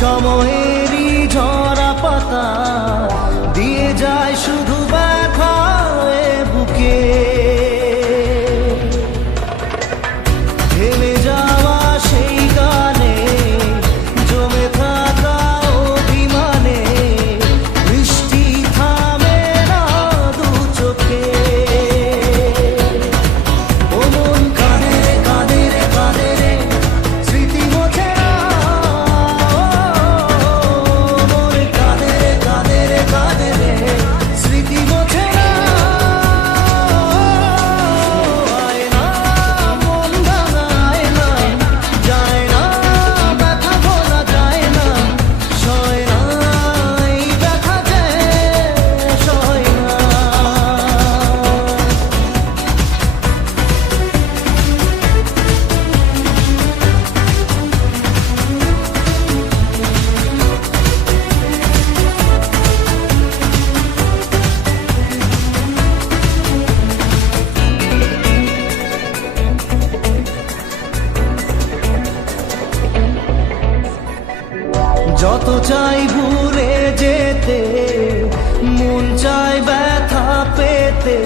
সময়েরই ঝরা পাতা দিয়ে যায় শুধু ব্যথায় বুকে। থেমে যাওয়া সেই গানে জমে থাকা অভিমানে বৃষ্টি থামে না দু চোখে। ও মন কাঁদে রে কাঁদে রে কাঁদে রে স্মৃতি মোছে না। মন কাঁদে রে কাঁদে রে কাঁদে রে স্মৃতি মোছে না। আয় না মন ভাঙায় না, যায় না ব্যথা ভোলা যায় না, সয় না এই ব্যথা যে সয় না। যত চাই ভুলে যেতে, মন চায় ব্যথা পেতে।